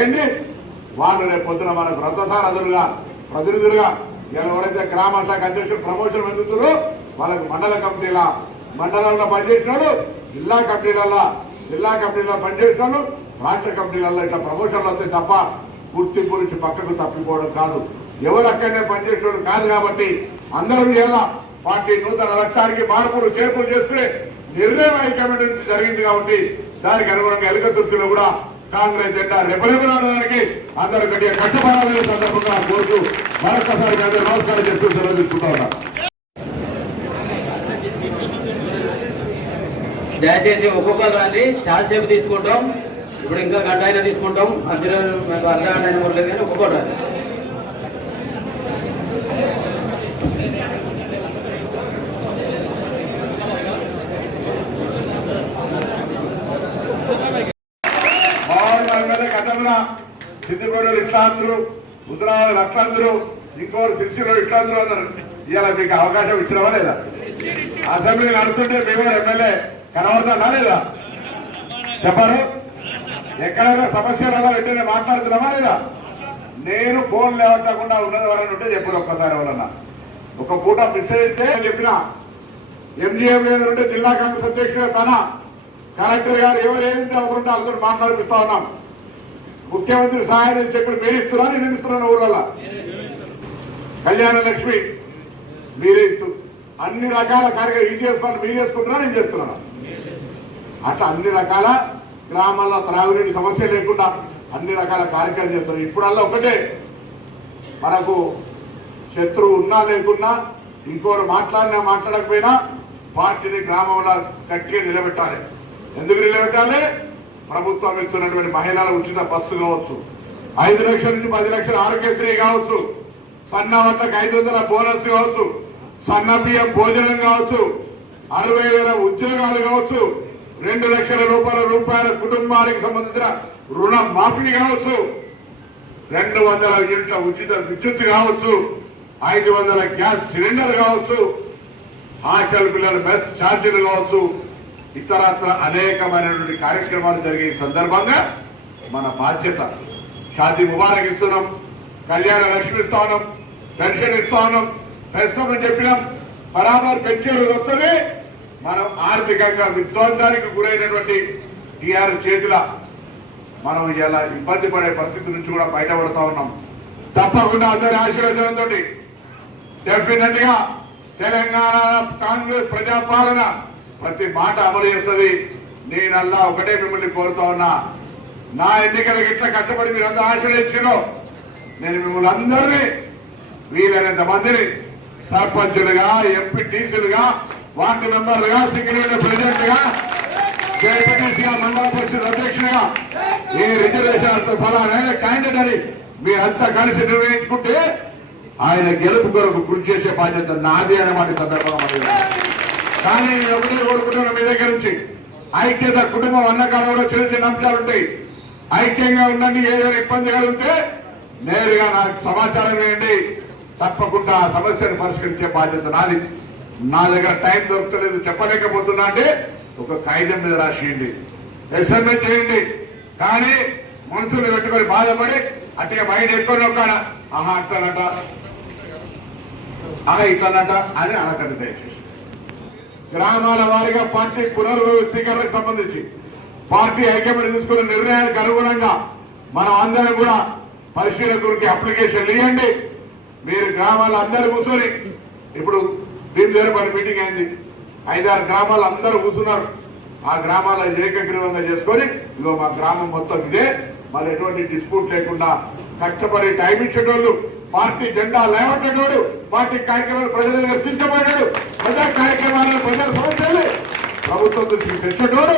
చేయండి. వాళ్ళు రేపు పొద్దున మనకు రథసారథులుగా ప్రతినిధులుగా ఎవరైతే గ్రామ శాఖ అధ్యక్షులు ప్రమోషన్ పొందుతారో వాళ్ళకి మండల కమిటీల మండలంలో పనిచేసిన వాళ్ళు జిల్లా కమిటీలలో పనిచేసిన వాళ్ళు రాష్ట్ర కమిటీలలో ఇట్లా ప్రమోషన్లు వస్తాయి తప్ప గుర్తింపు నుంచి పక్కకు తప్పిపోవడం కాదు. ఎవరు అక్కడనే పనిచేసేవాడు కాదు. కాబట్టి అందరూ ఇలా పార్టీ నూతన లక్ష్యానికి మార్పులు చేర్పులు చేసుకునే నిర్ణయం హైకమాండ్ నుంచి జరిగింది. కాబట్టి దానికి అనుగుణంగా ఎలుకతుర్తిలో కూడా కాంగ్రెస్ జెండా రెపరెపలాడడానికి అందరూ గట్టిగా కట్టుబడాలని సందర్భంగా కోరుతూ మరొకసారి నమస్కారం చెప్పి సెలవు తీసుకుంటా ఉన్నా. దయచేసి ఒక్కొక్కరిని చాలాసేపు తీసుకుంటాం. ఇప్పుడు ఇంకా గంట అయినా తీసుకుంటాం. అర్ధ గంట అయినా కూడా కానీ ఒక్కొక్కరు గతంలో సిద్దిపేటలో ఇట్లా అందరూ, హుజరాబాద్ అట్లా అందరూ, ఇంకోరు సిరిసిలో ఇట్లా అందరూ అన్నారు. ఇవాళ మీకు అవకాశం ఇచ్చినావా లేదా? అసెంబ్లీ నడుస్తుంటే మేము ఎమ్మెల్యే కనబడుతున్నా లేదా? చెప్పారు. ఎక్కడైనా సమస్యలు అలా వెంటనే మాట్లాడుతున్నామా లేదా? నేను ఫోన్ లేవట్టకుండా ఉన్నది వాళ్ళని ఉంటే చెప్పారు. ఒక్కసారి ఎవరన్నా ఒక పూట మిస్ అయితే చెప్పిన ఎంజీఎం లేదంటే జిల్లా కాంగ్రెస్ అధ్యక్షుడు తన కలెక్టర్ గారు ఎవరు ఏంటి అవసరం ఉంటే వాళ్ళతో మాట్లాడిపిస్తా ఉన్నాం. ముఖ్యమంత్రి సహాయ నిధి చెక్కులు మీరు ఇస్తున్నా, నేను ఇస్తున్నాను. ఊళ్ళల్లో కళ్యాణ లక్ష్మి మీరే ఇస్తూ అన్ని రకాల కార్యక్రమాలు ఈజీఎస్ పనులు మీరు చేసుకుంటున్నా, నేను చేస్తున్నాను. అట్లా అన్ని రకాల గ్రామాల్లో త్రాగునీటి సమస్య లేకుండా అన్ని రకాల కార్యక్రమాలు చేస్తున్నాం. ఇప్పుడల్లా ఒకటే, మనకు శత్రువు ఉన్నా లేకున్నా, ఇంకోరు మాట్లాడకపోయినా పార్టీని గ్రామంలో గట్టిగా నిలబెట్టాలి. ఎందుకు నిలబెట్టాలి? ప్రభుత్వం ఇస్తున్నటువంటి మహిళల ఉచిత బస్సు కావచ్చు, 5 లక్షల నుంచి 10 లక్షల ఆరోగ్యశ్రీ కావచ్చు, సన్న వడ్లకు 500 బోనస్ కావచ్చు, సన్న బియ్యం భోజనం కావచ్చు, 60,000 ఉద్యోగాలు కావచ్చు, 2 లక్షల రూపాయల కుటుంబానికి సంబంధించిన రుణ మాఫీ కావచ్చు, 200 యూనిట్ల ఉచిత విద్యుత్ కావచ్చు, 500 గ్యాస్ సిలిండర్ కావచ్చు, హాస్టల్ పిల్లల మెస్ ఛార్జీలు కావచ్చు, ఇతరత్ర అనేకమైనటువంటి కార్యక్రమాలు జరిగే సందర్భంగా మన బాధ్యత. షాదీ ముబారక్ ఇస్తున్నాం, కళ్యాణ లక్ష్మి ఇస్తా ఉన్నాం, పెన్షన్ ఇస్తా ఉన్నాం, పెంచుతామని చెప్పినాం. బరాబర్ పెన్షన్ వస్తుంది. మనం ఆర్థికంగా విధ్వంసానికి గురైనటువంటి టీఆర్ఎస్ చేతుల మనం ఇలా ఇబ్బంది పడే పరిస్థితి నుంచి కూడా బయటపడతా ఉన్నాం. తప్పకుండా అందరి ఆశీర్వాదంతో డెఫినెట్ గా తెలంగాణ కాంగ్రెస్ ప్రజాపాలన ప్రతి మాట అమలు చేస్తుంది. నేనల్లా ఒకటే మిమ్మల్ని కోరుతా ఉన్నా, నా ఎన్నికలకు ఇట్లా కష్టపడి మీరు అందరూ ఆశ్రయించారో నేను మిమ్మల్ని అందరినీ వీలైనంత మందిని సర్పంచులుగా, ఎంపీటీసీలుగా, వార్డు మెంబర్లుగా, సింగిల్ ప్రెసిడెంట్ గా, జడ్పీటీసీగా, మండల పరిషత్ అధ్యక్షుడిగా, ఏ రిజర్వేషన్ ఫలానైన క్యాండిడేట్ అని మీరంతా కలిసి నిర్ణయించుకుంటే ఆయన గెలుపు కొరకు కృషి చేసే బాధ్యత నాది అనే మాట సందర్భంగా. కానీ నేను ఒకటే కోరుకుంటున్నా మీ దగ్గర నుంచి, ఐక్యత. కుటుంబం అన్నకాలంలో చిన్న చిన్న అంశాలు ఉంటాయి. ఐక్యంగా ఉండండి. ఏదైనా ఇబ్బంది కలిగితే నేరుగా నాకు సమాచారం వేయండి. తప్పకుండా ఆ సమస్యను పరిష్కరించే బాధ్యత నాది. నా దగ్గర టైం దొరకలేదు, చెప్పలేకపోతున్నా అంటే ఒక కాగితం మీద రాసియండి, ఎస్ఎంఎస్ చేయండి. కానీ మనసులు పెట్టుకొని బాధపడి అట్టిగా బయట ఎక్కువ నొక్కాడ ఆహా అట్లనట, ఇట్లనట అని అనకండి. దయచేసి గ్రామాల వారీగా పార్టీ పునర్వ్యవస్థీకరణకు సంబంధించి పార్టీ హైకమాండ్ తీసుకున్న నిర్ణయానికి అనుగుణంగా మనం అందరం కూడా పరిశీలకులకి అప్లికేషన్లు ఇవ్వండి. మీరు గ్రామాల అందరూ కూర్చొని, ఇప్పుడు దీని దగ్గర పని మీటింగ్ అయింది, 5-6 గ్రామాలు అందరూ కూర్చున్నారు. ఆ గ్రామాల ఏకగ్రీవంగా చేసుకొని ఇగో మా గ్రామం మొత్తం ఇదే, మరి ఎటువంటి డిస్ప్యూట్ లేకుండా కష్టపడి టైం ఇచ్చేటోళ్ళు, పార్టీ జెండా లేవట్టేటోడు, పార్టీ కార్యక్రమాలు ప్రజల దగ్గర సిద్ధపడ్డాడు, ప్రజా కార్యక్రమాలను ప్రజల సమస్యలు ప్రభుత్వం దృష్టికి తెచ్చేటోడు